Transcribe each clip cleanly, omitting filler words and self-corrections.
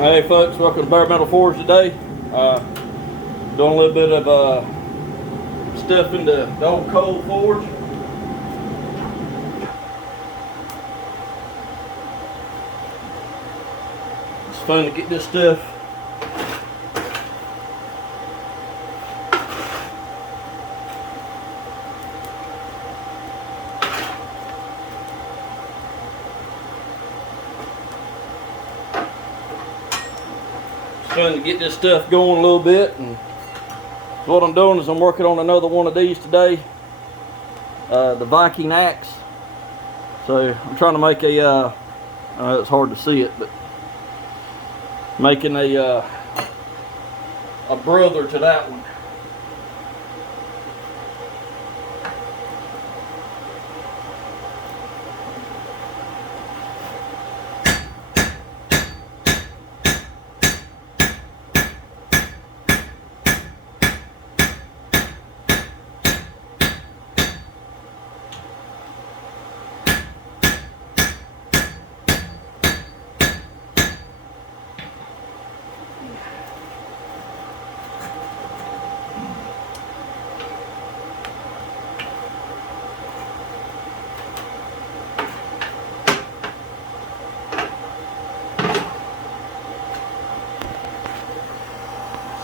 Hey folks, welcome to Bare Metal Forge today. Doing a little bit of stuff in the old coal forge. It's fun to get this stuff going a little bit, and what I'm doing is I'm working on another one of these today, the Viking axe. So I'm trying to make a I know it's hard to see it, but making a brother to that one.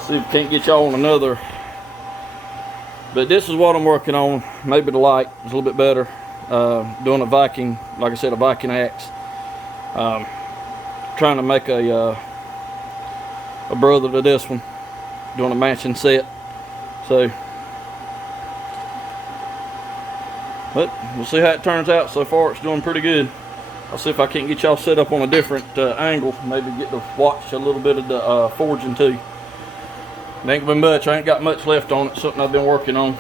See if we can't get y'all on another. But this is what I'm working on. Maybe the light is a little bit better. Doing a Viking, like I said, a Viking axe. Trying to make a brother to this one. Doing a matching set. So, but we'll see how it turns out. So far, it's doing pretty good. I'll see if I can't get y'all set up on a different angle. Maybe get to watch a little bit of the forging too. It ain't gonna be much. I ain't got much left on it. Something I've been working on.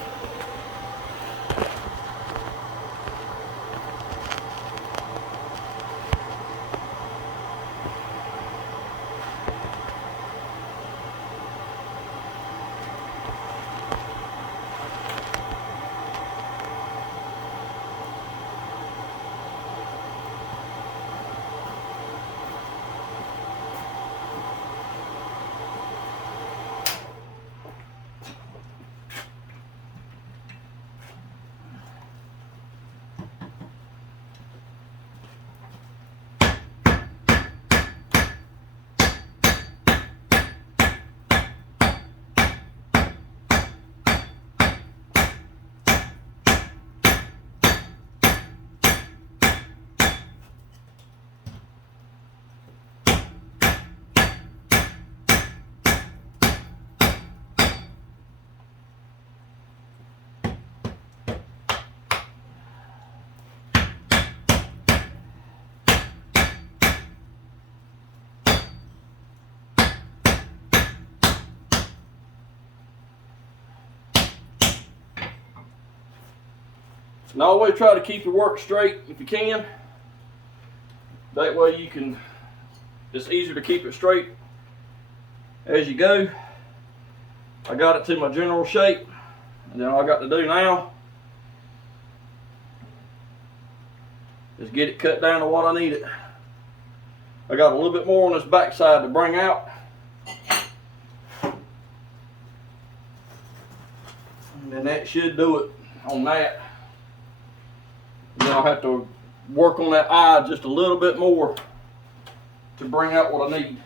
And always try to keep your work straight if you can. That way you can, it's easier to keep it straight as you go. I got it to my general shape, and then all I got to do now is get it cut down to what I need it. I got a little bit more on this back side to bring out. And then that should do it on that. Then I'll have to work on that eye just a little bit more to bring out what I need.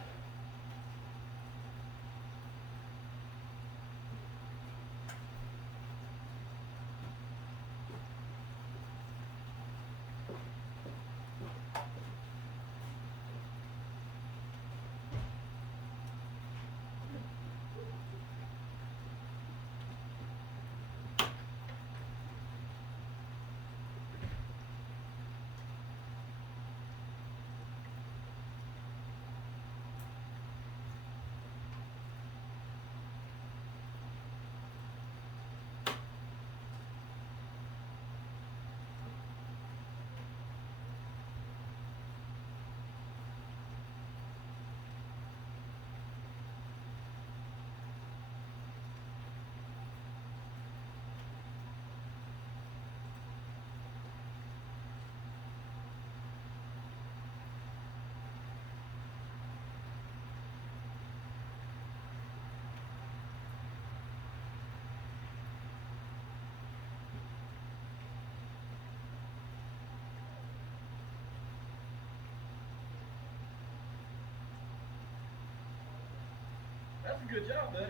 That's a good job, buddy.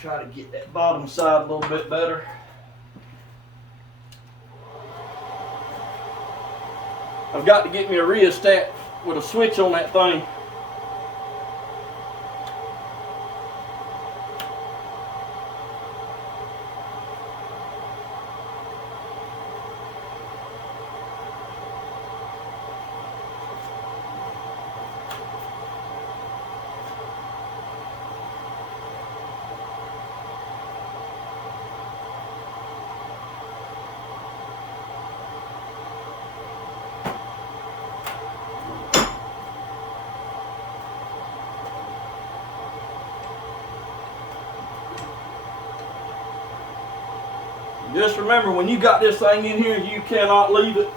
Try to get that bottom side a little bit better. I've got to get me a rheostat with a switch on that thing. Just remember, when you got this thing in here, you cannot leave it.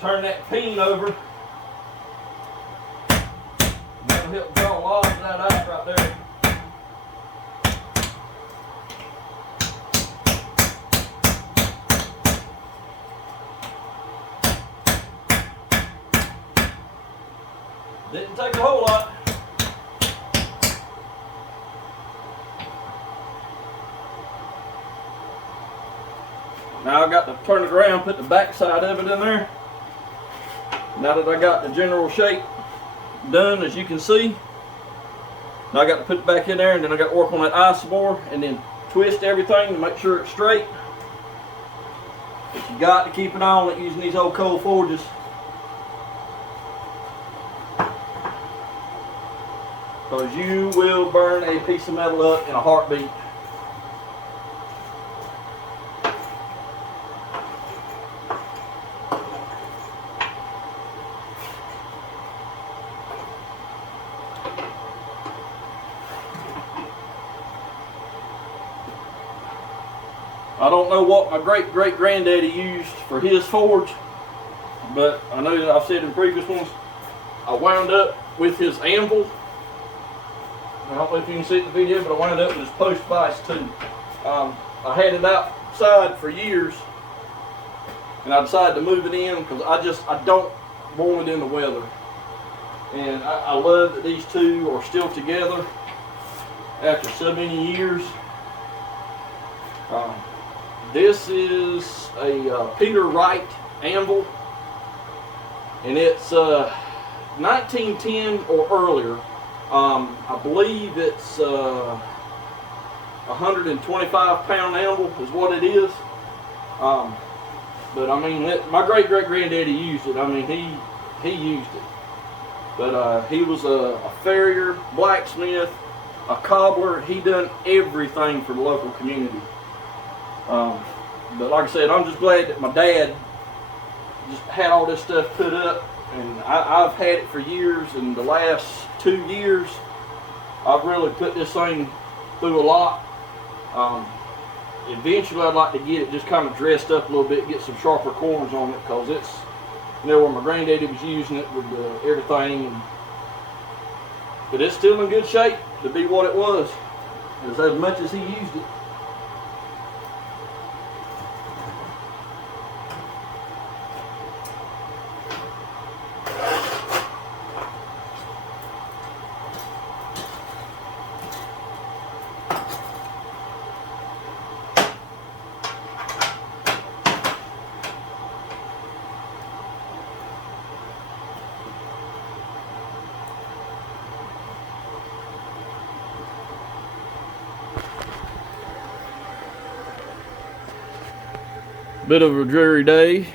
Turn that pin over. That'll help draw a lot of that out right there. Didn't take a whole lot. Now I got to turn it around, put the back side of it in there. Now that I got the general shape done, as you can see, now I got to put it back in there, and then I got to work on that isobore and then twist everything to make sure it's straight. But you got to keep an eye on it using these old cold forges. Because you will burn a piece of metal up in a heartbeat. I don't know what my great-great-granddaddy used for his forge, but I know that I've said in previous ones, I wound up with his anvil. I don't know if you can see it in the video, but I wound up with his post vise too. I had it outside for years, and I decided to move it in because I don't want it in the weather. And I love that these two are still together after so many years. This is a Peter Wright anvil, and it's 1910 or earlier. I believe it's 125 pound anvil is what it is. But I mean, my great granddaddy used it. I mean, he used it. But he was a farrier, blacksmith, a cobbler. He done everything for the local community. But like I said, I'm just glad that my dad just had all this stuff put up, and I've had it for years. And the last 2 years, I've really put this thing through a lot. Eventually, I'd like to get it just kind of dressed up a little bit, get some sharper corners on it, because it's, you know, where my granddaddy was using it with everything. But it's still in good shape to be what it was, as much as he used it. Bit of a dreary day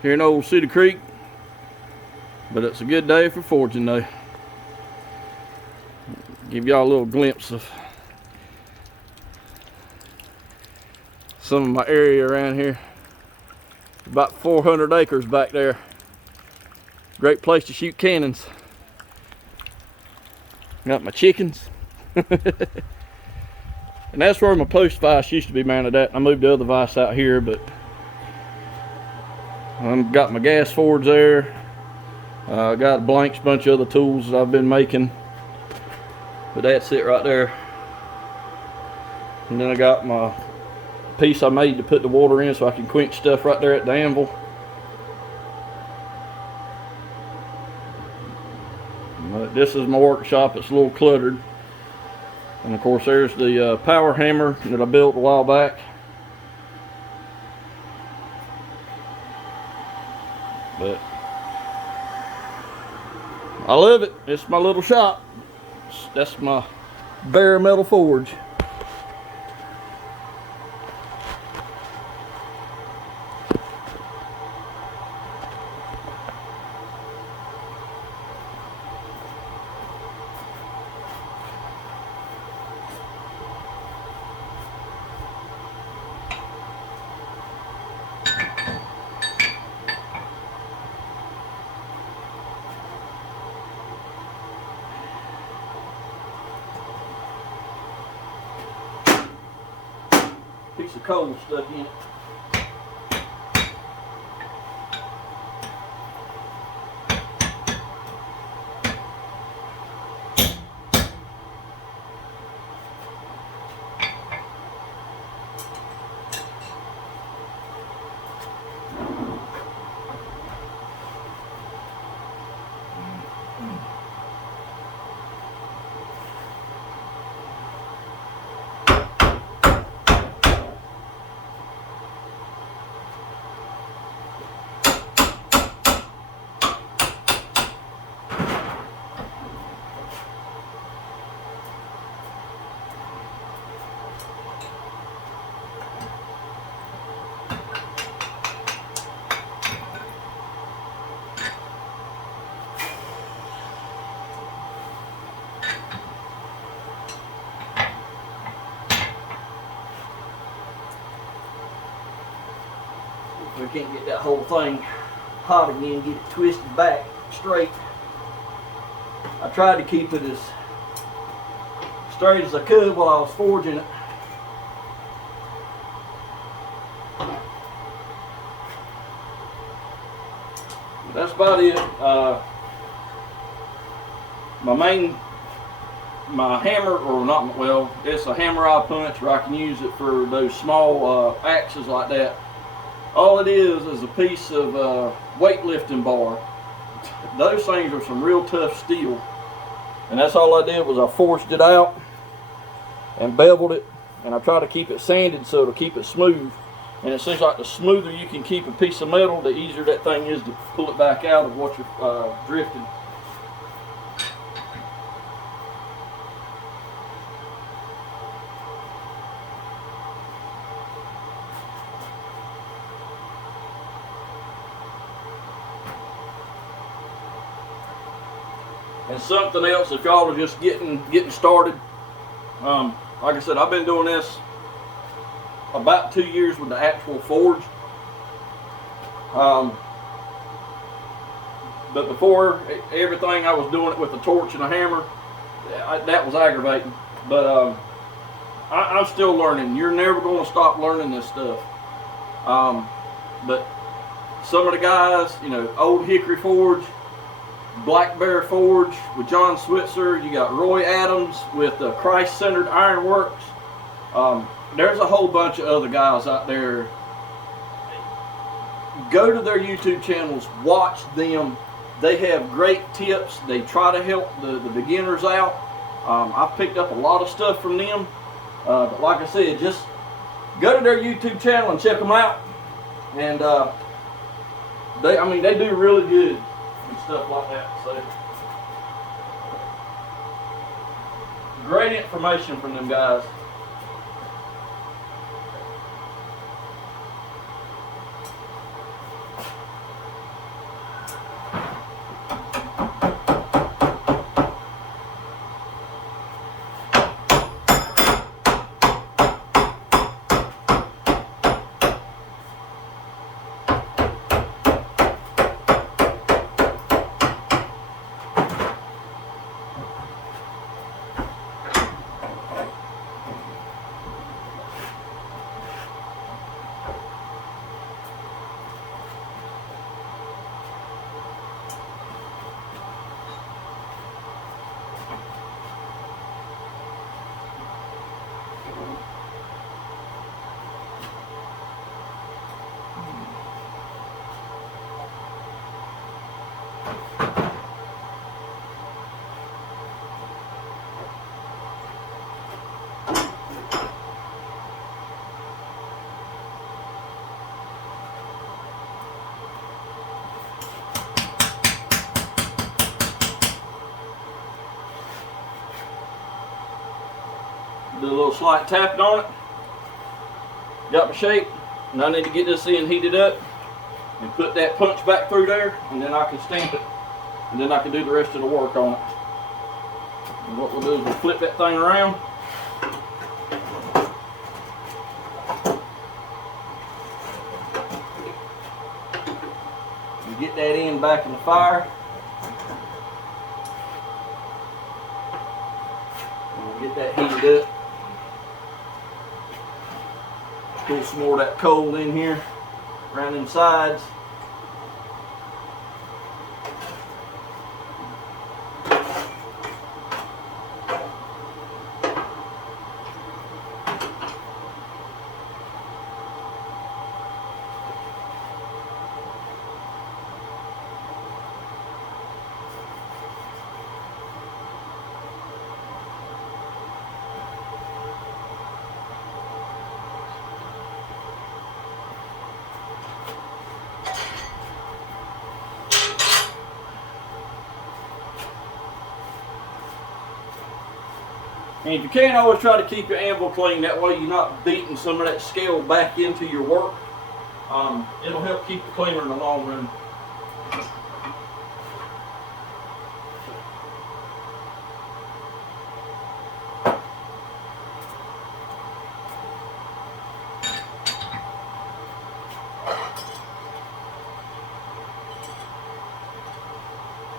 here in Old Cedar Creek, but it's a good day for forging though. Give y'all a little glimpse of some of my area around here. About 400 acres back there. Great place to shoot cannons. Got my chickens. And that's where my post vise used to be mounted at. I moved the other vise out here, but I've got my gas forge there. I got blanks, bunch of other tools that I've been making, but that's it right there. And then I got my piece I made to put the water in so I can quench stuff right there at the anvil. But this is my workshop. It's a little cluttered. And of course there's the power hammer that I built a while back. But I love it. It's my little shop. That's my bare metal forge. Piece of coal stuck in it. We can't get that whole thing hot again, get it twisted back straight. I tried to keep it as straight as I could while I was forging it. But that's about it. My hammer, or not, well, it's a hammer eye punch where I can use it for those small axes like that. All it is a piece of weightlifting bar. Those things are some real tough steel. And that's all I did was I forged it out and beveled it. And I try to keep it sanded so it'll keep it smooth. And it seems like the smoother you can keep a piece of metal, the easier that thing is to pull it back out of what you're drifting. And something else, if y'all are just getting started, like I said, I've been doing this about 2 years with the actual forge. But before everything, I was doing it with a torch and a hammer. That was aggravating. But I'm still learning. You're never going to stop learning this stuff. But some of the guys, you know, Old Hickory Forge, Black Bear Forge with John Switzer, you got Roy Adams with Christ-Centered Ironworks. There's a whole bunch of other guys out there. Go to their YouTube channels, watch them. They have great tips. They try to help the beginners out. I've picked up a lot of stuff from them. But like I said, just go to their YouTube channel and check them out. And they do really good and stuff like that. So great information from them guys. Do a little slight tapping on it. Got my shape, and I need to get this end heated up and put that punch back through there, and then I can stamp it, and then I can do the rest of the work on it. And what we'll do is we'll flip that thing around. And get that end back in the fire. And we'll get that heated up. Pull some more of that coal in here, around them sides. And if you can, always try to keep your anvil clean. That way you're not beating some of that scale back into your work. It'll help keep it cleaner in the long run.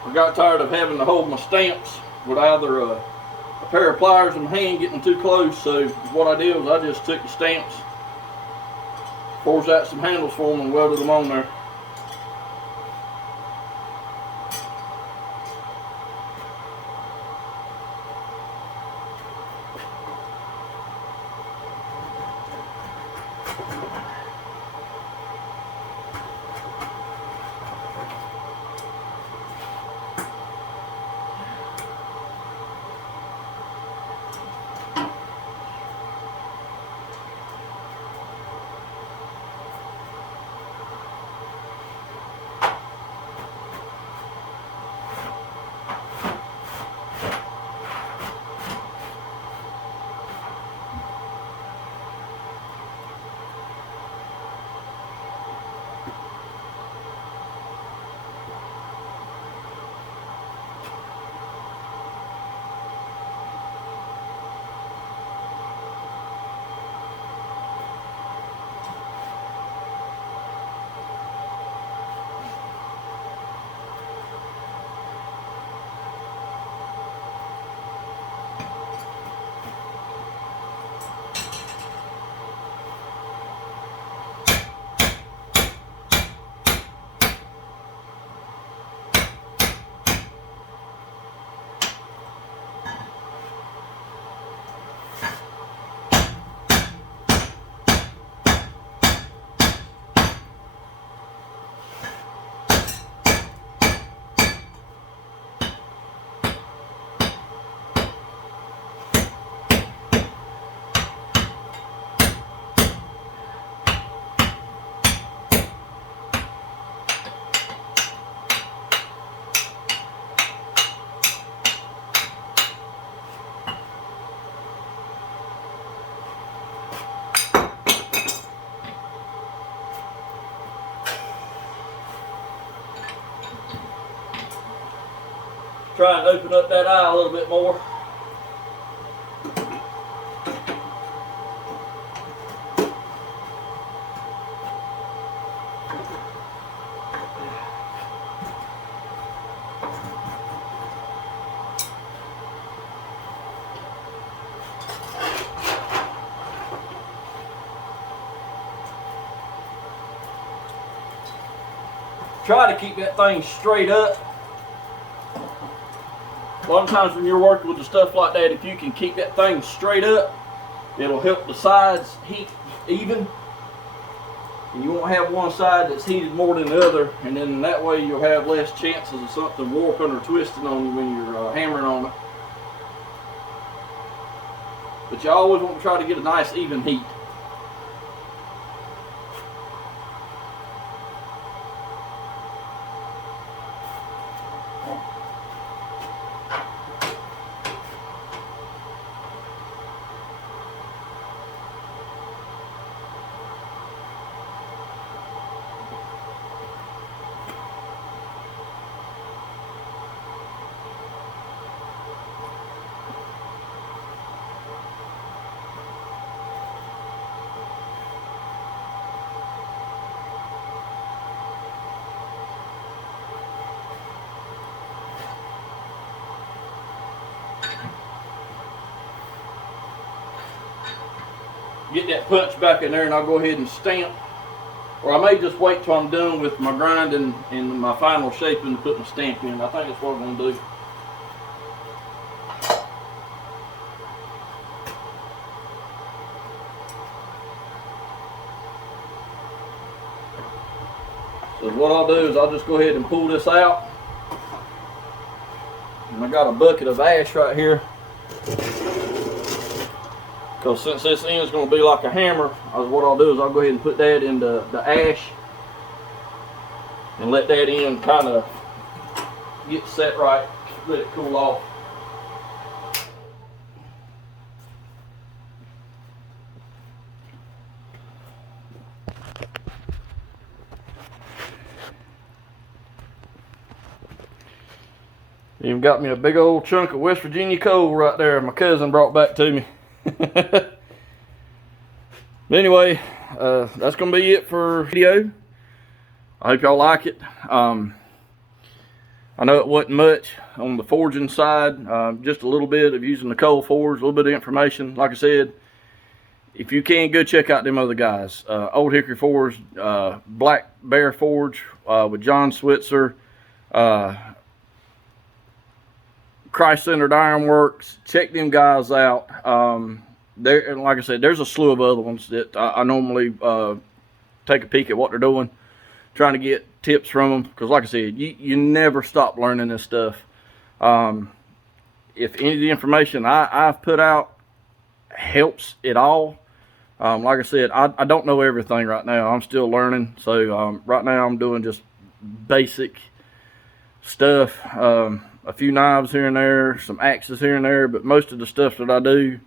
I got tired of having to hold my stamps with either a pair of pliers in my hand getting too close, so what I did was I just took the stamps, forged out some handles for them, and welded them on there. Try and open up that eye a little bit more. Try to keep that thing straight up. A lot of times when you're working with the stuff like that, if you can keep that thing straight up, it'll help the sides heat even. And you won't have one side that's heated more than the other, and then that way you'll have less chances of something warping or twisting on you when you're hammering on it. But you always want to try to get a nice even heat. get that punch back in there, and I'll go ahead and stamp. Or I may just wait till I'm done with my grinding and my final shaping to put my stamp in. I think that's what I'm going to do. So what I'll do is I'll just go ahead and pull this out. And I got a bucket of ash right here. Because since this end is going to be like a hammer, what I'll do is I'll go ahead and put that in the ash and let that end kind of get set right, let it cool off. Even got me a big old chunk of West Virginia coal right there my cousin brought back to me. But anyway, that's going to be it for the video. I hope y'all like it. I know it wasn't much on the forging side, just a little bit of using the coal forge, a little bit of information. Like I said, if you can, go check out them other guys. Old Hickory Forge, Black Bear Forge with John Switzer, Christ-Centered Ironworks. Check them guys out. There, like I said, there's a slew of other ones that I normally take a peek at what they're doing, trying to get tips from them, because like I said, you never stop learning this stuff. If any of the information I've put out helps at all, like I said, I don't know everything right now. I'm still learning. So right now I'm doing just basic stuff, a few knives here and there, some axes here and there, but most of the stuff that I do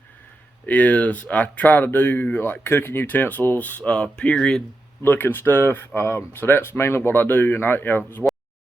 is I try to do like cooking utensils, period looking stuff. So that's mainly what I do, and I was